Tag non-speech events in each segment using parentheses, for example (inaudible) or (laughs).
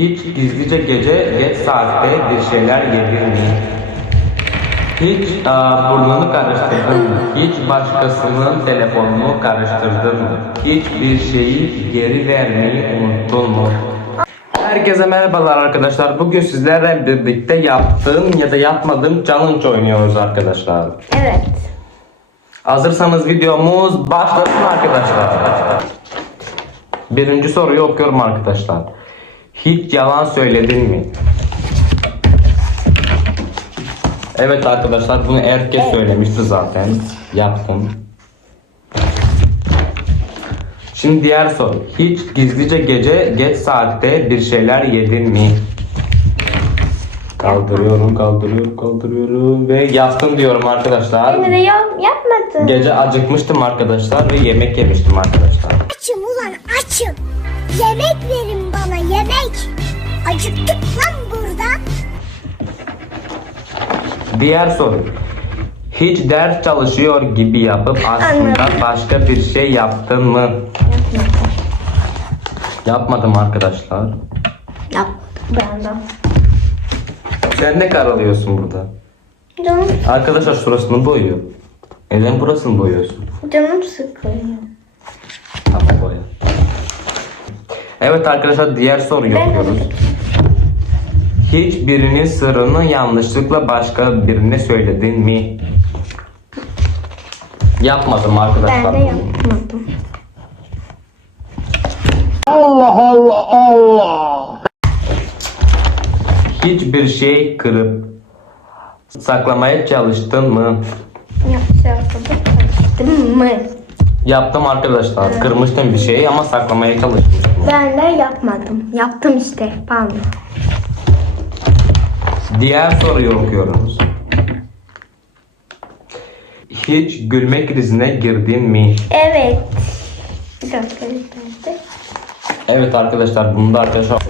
Hiç gizlice gece geç saatte bir şeyler yedin mi? Hiç aa, burnunu karıştırdın mı? Hiç başkasının telefonunu karıştırdın mı? Hiçbir şeyi geri vermeyi unuttun mu? Herkese merhabalar arkadaşlar. Bugün sizlerle birlikte yaptığım ya da yapmadığım challenge oynuyoruz arkadaşlar. Evet. Hazırsanız videomuz başlasın arkadaşlar. Birinci soruyu okuyorum arkadaşlar. Hiç yalan söyledin mi? Evet arkadaşlar bunu herkes söylemişti zaten. Yaptım. Şimdi diğer soru. Hiç gizlice gece geç saatte bir şeyler yedin mi? Kaldırıyorum, kaldırıyorum, kaldırıyorum ve yaptım diyorum arkadaşlar. Yine de yap, yapmadın. Gece acıkmıştım arkadaşlar ve yemek yemiştim arkadaşlar. Açım ulan açım. Yemek verin yemek. Acıktık lan burada. Diğer soru. Hiç ders çalışıyor gibi yapıp aslında Anladım. başka bir şey yaptın mı? Yapmadım arkadaşlar. Yap. Ben de. Sen ne karalıyorsun burada? Canım, Arkadaşlar şurasını boyuyor. Neden burasını boyuyorsun? canım sıkılıyor. Tamam boya. Evet arkadaşlar diğer soruyu Ben- yapıyoruz. Hiç birinin sırrını yanlışlıkla başka birine söyledin mi? Yapmadım arkadaşlar. Ben de yapmadım. Hiçbir şey kırıp saklamaya çalıştın mı? Yapacaktım. Çalıştım mı? Yaptım arkadaşlar. Kırmıştım bir şeyi ama saklamaya çalışmıştım. Ben de yapmadım. Yaptım işte. Pardon. Diğer soruyu okuyoruz. Hiç gülme krizine girdin mi? Evet. Bir dakika. bir dakika. Evet arkadaşlar bunu da arkadaşlar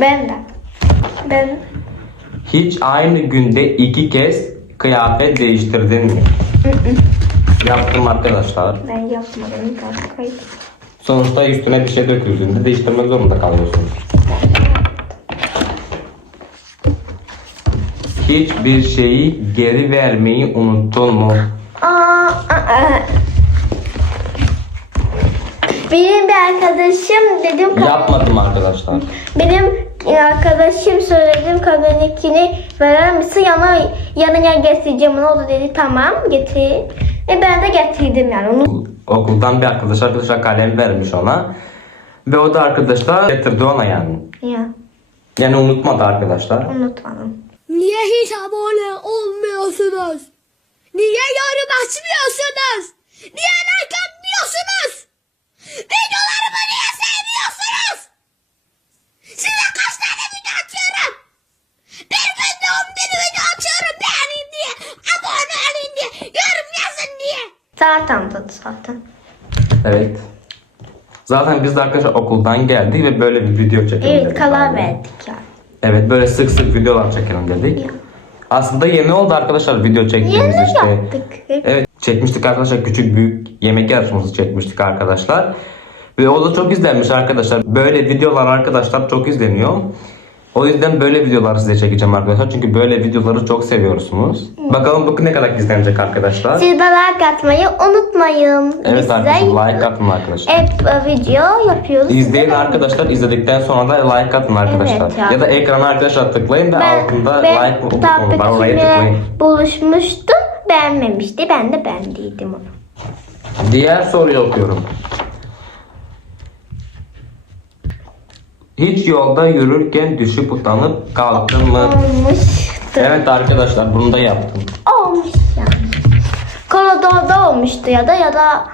Ben de. Ben Hiç aynı günde iki kez kıyafet değiştirdin mi? Yaptım arkadaşlar. ben yapmadım. Başkaydı. Sonuçta üstüne bir şey döküldüğünde değiştirmek zorunda kalıyorsunuz. Hiçbir şeyi geri vermeyi unuttun mu? Aa, aa. Benim bir arkadaşım dedim Yapmadım arkadaşlar. benim arkadaşım söyledim kabinekini verer misin yana yanına getireceğim ne oldu dedi tamam getir. E ben de getirdim yani onu. Okuldan bir arkadaş arkadaşa kalem vermiş ona. Ve o da arkadaşlar getirdi ona yani. Ya Yani unutmadı arkadaşlar. unutmadım. Niye hiç abone olmuyorsunuz? Niye yorum açmıyorsunuz? Niye like atmıyorsunuz? Videolarımı niye sevmiyorsunuz? Size kaç tane video atıyorum? Bir günde on bin video atıyorum beğenin diye. Abone olun diye. Yorum yazın diye. Zaten tadı zaten. Evet. Zaten biz de arkadaşlar okuldan geldik ve böyle bir video çekelim Evet dedik. karar abi. verdik yani. Evet böyle sık sık videolar çekelim dedik. Ya. Aslında yeni oldu arkadaşlar video çektiğimiz Yeni işte. yaptık. Evet çekmiştik arkadaşlar küçük büyük yemek yarışması çekmiştik arkadaşlar. Ve o da çok izlenmiş arkadaşlar. Böyle videolar arkadaşlar çok izleniyor. O yüzden böyle videolar size çekeceğim arkadaşlar. Çünkü böyle videoları çok seviyorsunuz. Bakalım bu ne kadar izlenecek arkadaşlar. Siz de like atmayı unutmayın. Evet Biz arkadaşlar size like atın arkadaşlar. hep e, video yapıyoruz. İzleyin Siz de- arkadaşlar. izledikten sonra da like atın arkadaşlar. Evet ya. ya. da ekrana arkadaşlar tıklayın da altında ben like butonu var oraya tıklayın. buluşmuştum. Beğenmemişti. Ben de beğendiydim onu. Diğer soruyu okuyorum. Hiç yolda yürürken düşüp utanıp kalktın mı? Olmuştu. Evet arkadaşlar bunu da yaptım. Olmuş yani. Koridorda olmuştu ya da ya da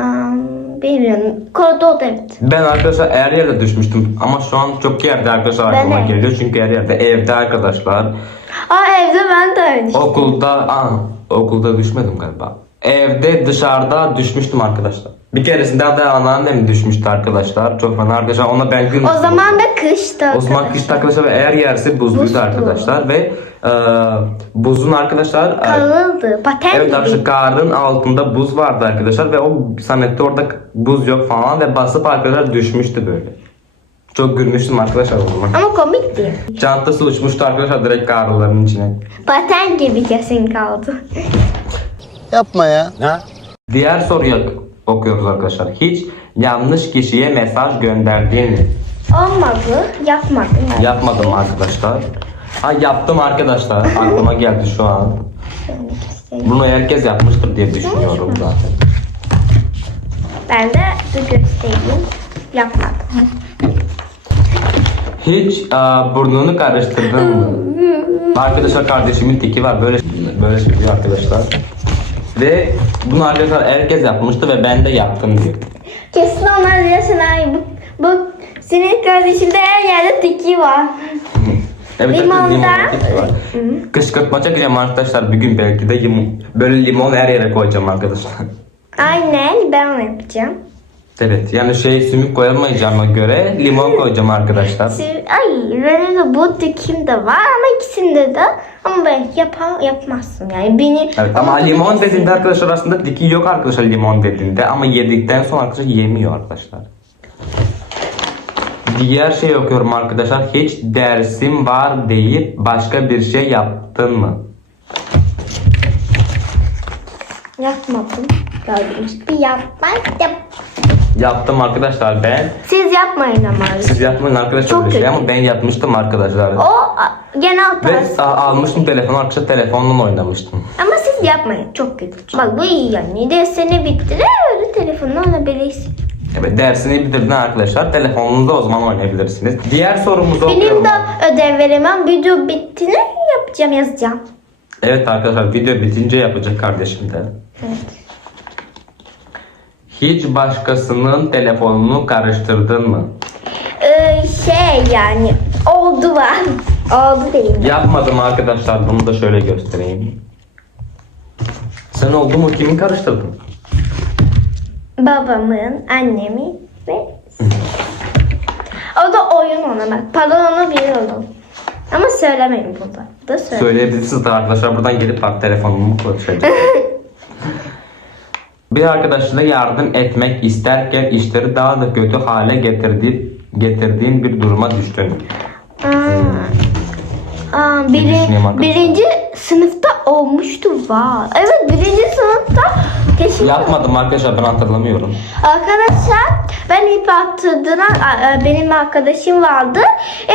ım, bilmiyorum. Koridorda evet. Ben arkadaşlar her yerde düşmüştüm ama şu an çok yerde arkadaşlar Ben aklıma de. geliyor çünkü her yerde evde arkadaşlar Aa evde ben de öyle okulda aa, okulda düşmedim galiba evde dışarıda düşmüştüm arkadaşlar bir keresinde de anneannem düşmüştü arkadaşlar çok fena arkadaşlar ona ben gün O zaman da kıştı. O zaman kışta arkadaşlar ve eğer yerse buzluydu Buzlu. arkadaşlar ve e, buzun arkadaşlar e, Kalıldı. Paten Evet gibi. arkadaşlar karın altında buz vardı arkadaşlar ve o sanette orada buz yok falan ve basıp arkadaşlar düşmüştü böyle. Çok gülmüştüm arkadaşlar o zaman. Ama komikti. Çantası uçmuştu arkadaşlar direkt karıların içine. Paten gibi kesin kaldı. (laughs) Yapma ya. Ha? Diğer soruya okuyoruz arkadaşlar. Hiç yanlış kişiye mesaj gönderdin mi? Olmadı. Yapmadım. Yapmadım arkadaşlar. Ha yaptım arkadaşlar. Aklıma geldi şu an. Bunu herkes yapmıştır diye düşünüyorum zaten. Ben de göstereyim. Yapmadım. Hiç aa, burnunu karıştırdın mı? (laughs) Arkadaşlar kardeşimin tiki var böyle böyle söylüyor arkadaşlar. Ve bunu arkadaşlar herkes yapmıştı ve ben de yaptım diyor. Kesin onlar diyorsun ay bu, bu senin kardeşinde her yerde tiki var. Evet, Limondan- limon tiki var. Kışkırtma çekeceğim arkadaşlar bir gün belki de limon. Böyle limon her yere koyacağım arkadaşlar. Aynen ben onu yapacağım. Evet yani şey sümük koyamayacağıma göre limon koyacağım arkadaşlar. Şimdi- Ay benim de bu tikim de var ama ikisinde de ama ben yapam yapmazsın yani beni Evet ama limon dediğinde arkadaşlar aslında diki yok arkadaşlar limon dediğinde ama yedikten sonra arkadaşlar yemiyor arkadaşlar. Diğer şey okuyorum arkadaşlar. Hiç dersim var deyip başka bir şey yaptın mı? yapmadım. Gördüğünüz gibi yapmadım. Yaptım arkadaşlar ben. Siz yapmayın ama. Siz yapmayın arkadaşlar Çok böyle şey kötü. ama ben yapmıştım arkadaşlar. O a, genel Ve almıştım telefonu arkadaşlar telefonla oynamıştım. Ama siz yapmayın. Çok kötü. Bak bu iyi yani. Dersini bitirir öyle telefonla alabilirsin. Evet dersini bitirdin arkadaşlar. Telefonunuzda o zaman oynayabilirsiniz. Diğer sorumuzu Benim okuyorum. de ödev veremem. Video bittiğinde yapacağım yazacağım. Evet arkadaşlar video bitince yapacak kardeşim de. Evet. Hiç başkasının telefonunu karıştırdın mı? Ee, şey yani oldu var. oldu değil mi? Yapmadım arkadaşlar bunu da şöyle göstereyim. Sen oldu mu kimi karıştırdın? Babamın, annemi ve o da oyun oynamak. Pardon onu biliyorum. Ama söylemeyin burada. Bu da söyle. Söyleyebilirsiniz de arkadaşlar buradan gelip bak telefonumu konuşacağım. (laughs) Bir arkadaşına yardım etmek isterken işleri daha da kötü hale getirdi, getirdiğin bir duruma düştün. Aa, aa, biri, birinci sınıfta olmuştu var. Evet birinci sınıfta kesin. Yapmadım arkadaşlar ben hatırlamıyorum. Arkadaşlar ben ip attırdıran a- benim arkadaşım vardı. E,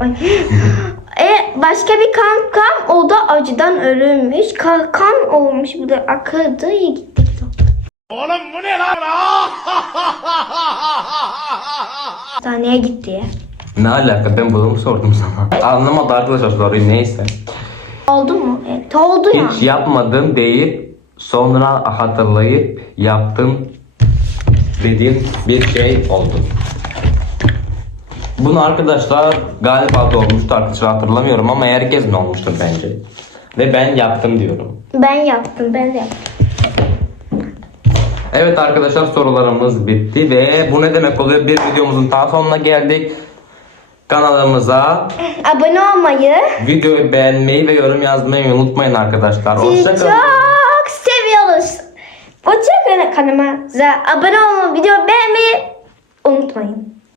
(laughs) e, başka bir kankam o da acıdan ölmüş. Ka- kan olmuş bir de akıldı iyi gittik. Oğlum bu ne lan? (laughs) Hastaneye gitti. Ne alaka ben bunu mu sordum sana? Anlamadı arkadaşlar soruyu neyse. Oldu mu? Evet oldu ya. Hiç yapmadım deyip sonra hatırlayıp yaptım dediğin bir şey oldu. Bunu arkadaşlar galiba da olmuştu arkadaşlar hatırlamıyorum ama herkes mi olmuştur bence. Ve ben yaptım diyorum. Ben yaptım ben de yaptım. Evet arkadaşlar sorularımız bitti ve bu ne demek oluyor? Bir videomuzun daha sonuna geldik. Kanalımıza Abone olmayı videoyu beğenmeyi ve yorum yazmayı unutmayın arkadaşlar. Hoşçakalın. çok seviyoruz. Hoşçakalın kanalıma abone olmayı, video beğenmeyi unutmayın.